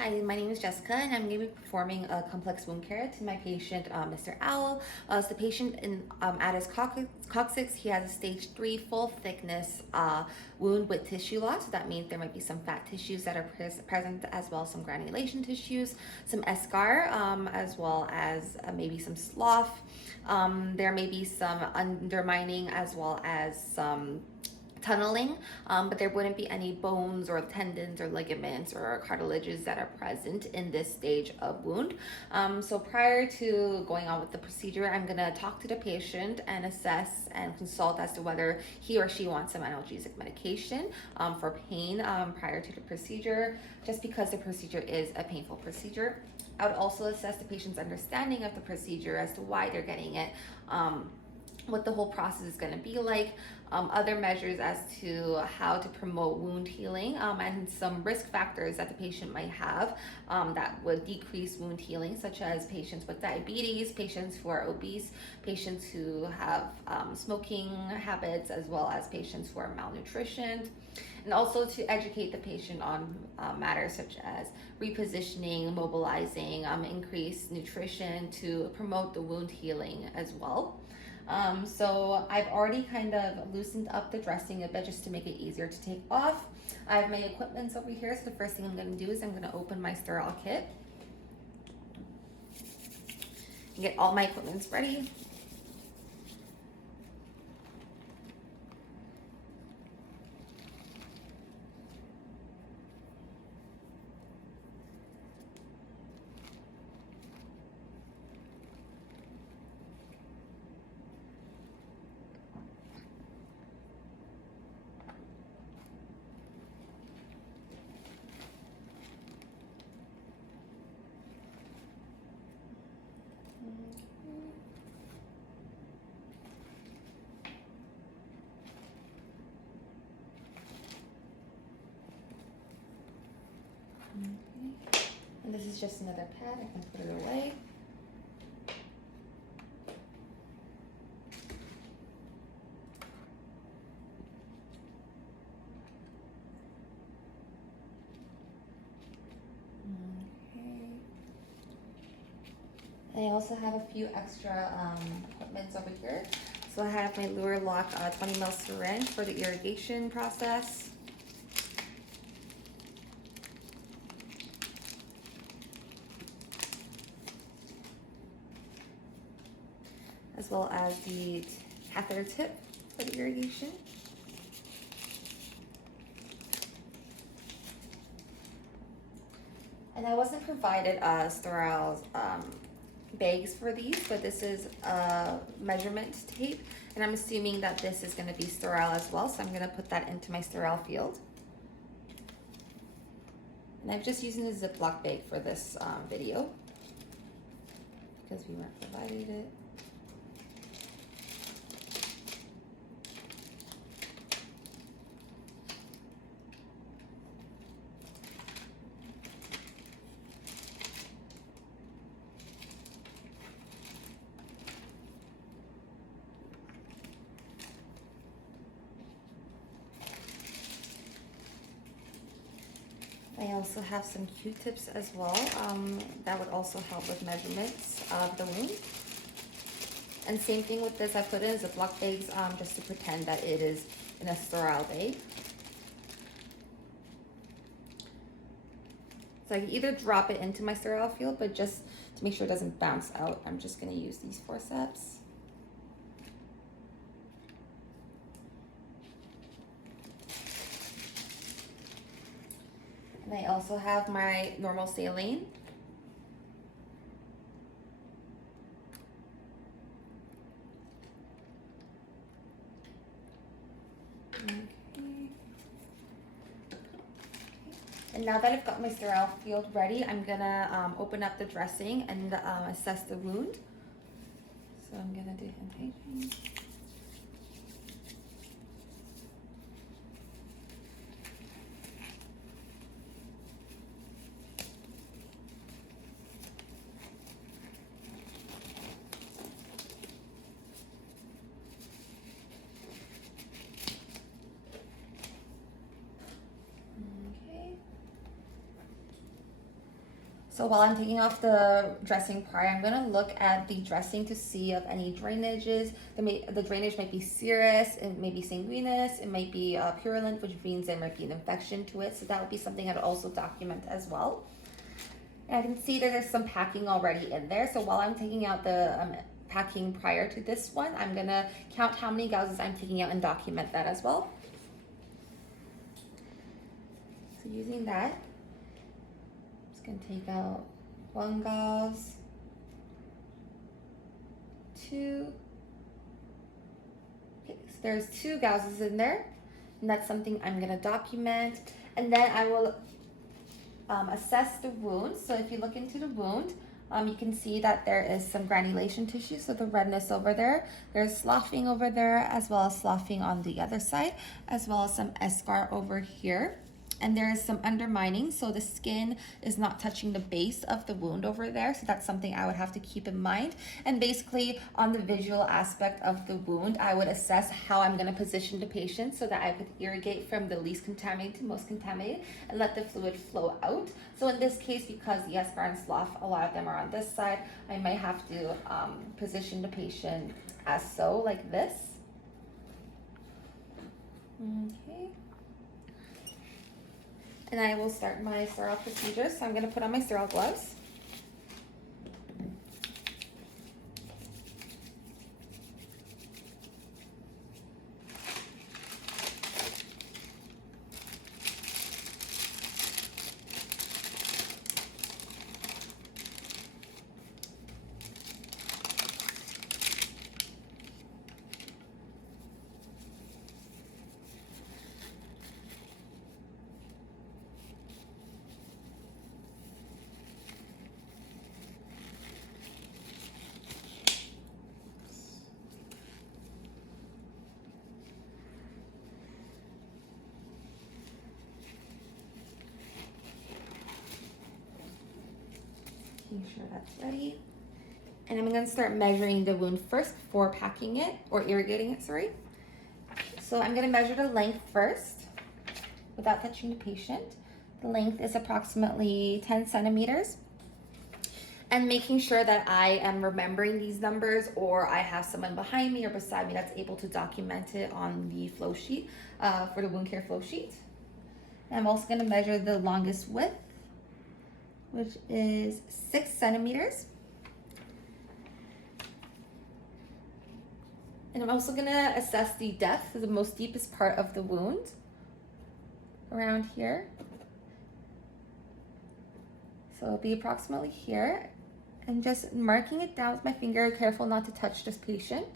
Hi, my name is Jessica, and I'm going to be performing a complex wound care to my patient, Mr. Owl. So the patient at his coccyx, he has a stage 3 full thickness wound with tissue loss. So that means there might be some fat tissues that are present, as well as some granulation tissues, some eschar, as well as maybe some slough. There may be some undermining, as well as some tunneling, but there wouldn't be any bones or tendons or ligaments or cartilages that are present in this stage of wound. So prior to going on with the procedure, I'm gonna talk to the patient and assess and consult as to whether he or she wants some analgesic medication for pain prior to the procedure, just because the procedure is a painful procedure. I would also assess the patient's understanding of the procedure as to why they're getting it. What the whole process is going to be like, other measures as to how to promote wound healing, and some risk factors that the patient might have that would decrease wound healing, such as patients with diabetes, patients who are obese, patients who have smoking habits, as well as patients who are malnutritioned. And also to educate the patient on matters such as repositioning, mobilizing, increased nutrition to promote the wound healing as well. So I've already kind of loosened up the dressing a bit just to make it easier to take off. I have my equipments over here, so the first thing I'm going to do is I'm going to open my sterile kit and get all my equipments ready. And this is just another pad, I can put it away. I also have a few extra equipments over here. So I have my Lure Lock 20 ml syringe for the irrigation process. As well as the catheter tip for the irrigation. And I wasn't provided sterile bags for these, but this is measurement tape, and I'm assuming that this is going to be sterile as well, so I'm going to put that into my sterile field. And I'm just using a Ziploc bag for this video because we weren't provided it. I also have some Q-tips as well. That would also help with measurements of the wound. And same thing with this, I put in Ziploc bags just to pretend that it is in a sterile bag. So I can either drop it into my sterile field, but just to make sure it doesn't bounce out, I'm just gonna use these forceps. And I also have my normal saline. Okay. And now that I've got my sterile field ready, I'm gonna open up the dressing and assess the wound. So I'm gonna do hand hygiene. So while I'm taking off the dressing prior, I'm gonna look at the dressing to see if any drainages. The drainage might be serous, it may be sanguineous, it might be purulent, which means there might be an infection to it. So that would be something I'd also document as well. And I can see that there's some packing already in there. So while I'm taking out the packing prior to this one, I'm gonna count how many gauzes I'm taking out and document that as well. So using that, I'm just gonna take out one gauze, two. Okay, so there's 2 gauzes in there, and that's something I'm gonna document. And then I will assess the wound. So if you look into the wound, you can see that there is some granulation tissue, so the redness over there. There's sloughing over there, as well as sloughing on the other side, as well as some eschar over here. And there is some undermining, so the skin is not touching the base of the wound over there, so that's something I would have to keep in mind. And basically, on the visual aspect of the wound, I would assess how I'm gonna position the patient so that I could irrigate from the least contaminated to most contaminated and let the fluid flow out. So in this case, because the eschar and slough, a lot of them are on this side, I might have to position the patient as so, like this. Okay. And I will start my sterile procedure. So I'm gonna put on my sterile gloves. Making sure that's ready. And I'm gonna start measuring the wound first before packing it or irrigating it, sorry. So I'm gonna measure the length first without touching the patient. The length is approximately 10 centimeters. And making sure that I am remembering these numbers, or I have someone behind me or beside me that's able to document it on the flow sheet for the wound care flow sheet. And I'm also gonna measure the longest width, which is 6 centimeters. And I'm also gonna assess the depth, the most deepest part of the wound, around here. So it'll be approximately here. And just marking it down with my finger, careful not to touch this patient.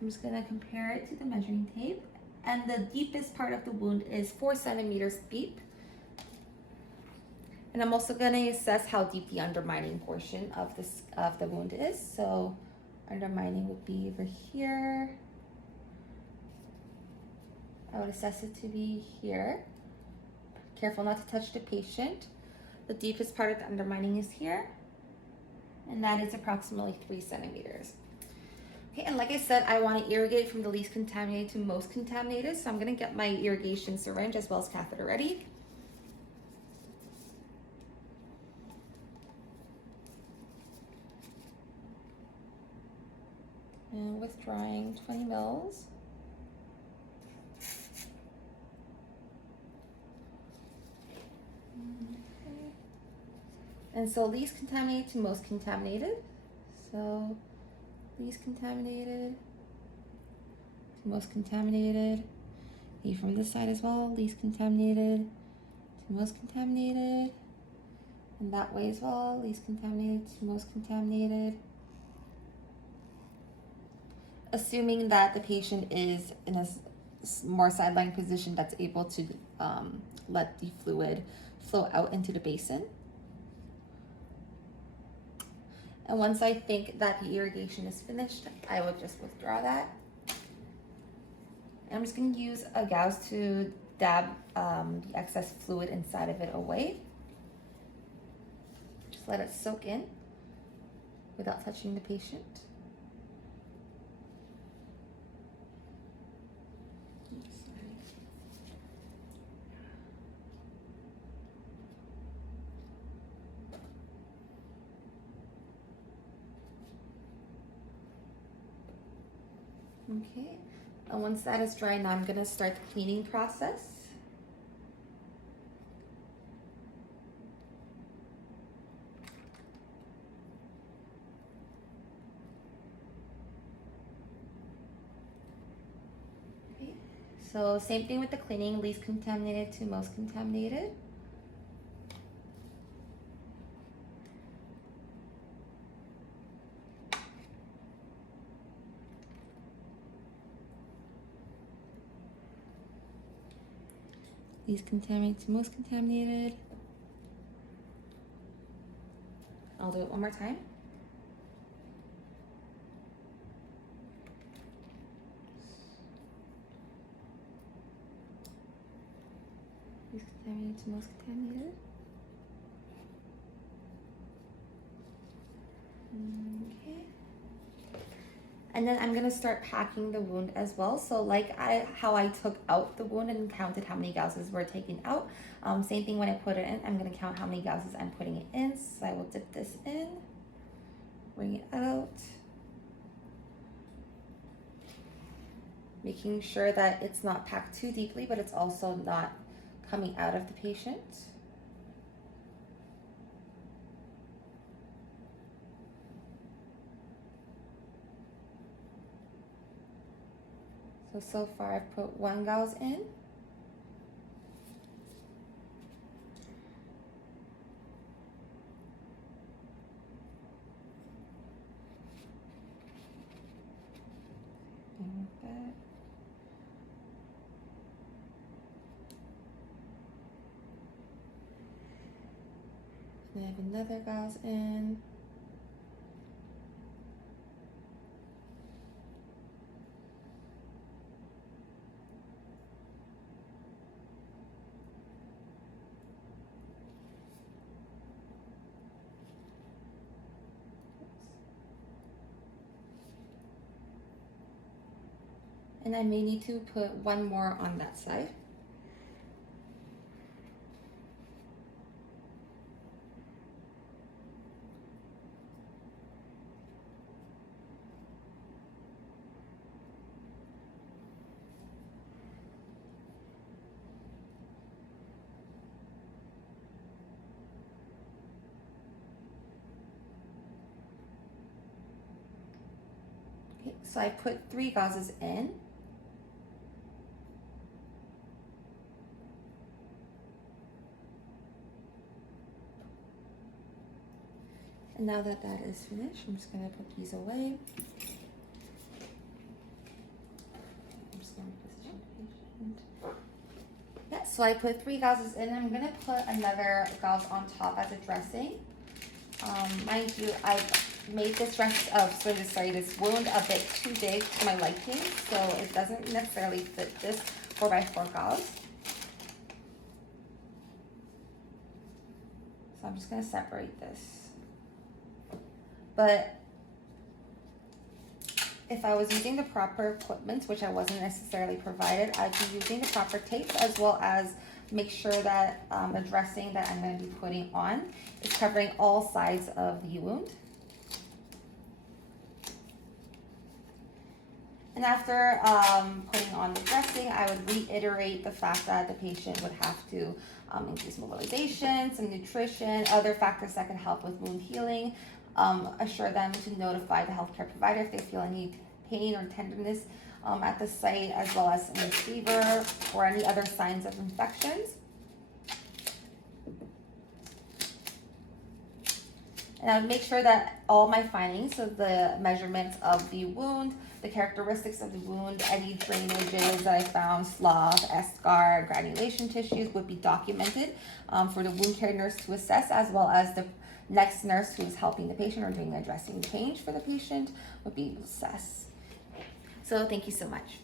I'm just gonna compare it to the measuring tape. And the deepest part of the wound is 4 centimeters deep. And I'm also gonna assess how deep the undermining portion of the wound is. So undermining would be over here. I would assess it to be here. Careful not to touch the patient. The deepest part of the undermining is here. And that is approximately 3 centimeters. Okay, and like I said, I want to irrigate from the least contaminated to most contaminated. So I'm gonna get my irrigation syringe as well as catheter ready. And withdrawing 20 mils. Okay. And so least contaminated to most contaminated. So least contaminated to most contaminated. Maybe from this side as well, least contaminated to most contaminated. And that way as well, least contaminated to most contaminated. Assuming that the patient is in a more sideline position that's able to let the fluid flow out into the basin. And once I think that the irrigation is finished, I will just withdraw that. And I'm just gonna use a gauze to dab the excess fluid inside of it away. Just let it soak in without touching the patient. Okay, and once that is dry, now I'm gonna start the cleaning process. Okay, so same thing with the cleaning, least contaminated to most contaminated. Least contaminated to most contaminated. I'll do it one more time. Least contaminated to most contaminated. Okay. And then I'm gonna start packing the wound as well. So like how I took out the wound and counted how many gauzes were taken out. Same thing when I put it in, I'm gonna count how many gauzes I'm putting it in. So I will dip this in, bring it out. Making sure that it's not packed too deeply, but it's also not coming out of the patient. So far I've put one gauze in. And like that. And I have another gauze in. And I may need to put one more on that side. Okay, so I put 3 gauzes in. And now that that is finished, I'm just gonna put these away. I'm just gonna position the patient. Yeah, so I put 3 gauzes in. I'm gonna put another gauze on top as a dressing. Mind you, I made this this wound a bit too big to my liking, so it doesn't necessarily fit this 4x4 gauze. So I'm just gonna separate this. But if I was using the proper equipment, which I wasn't necessarily provided, I'd be using the proper tape as well as make sure that the dressing that I'm going to be putting on is covering all sides of the wound. And after putting on the dressing, I would reiterate the fact that the patient would have to increase mobilization, some nutrition, other factors that can help with wound healing. Assure them to notify the healthcare provider if they feel any pain or tenderness at the site, as well as any fever or any other signs of infections. And I would make sure that all my findings, so the measurements of the wound, the characteristics of the wound, any drainages that I found, slough, eschar, granulation tissues would be documented for the wound care nurse to assess, as well as the next nurse who is helping the patient or doing a dressing change for the patient would be able to assess. So thank you so much.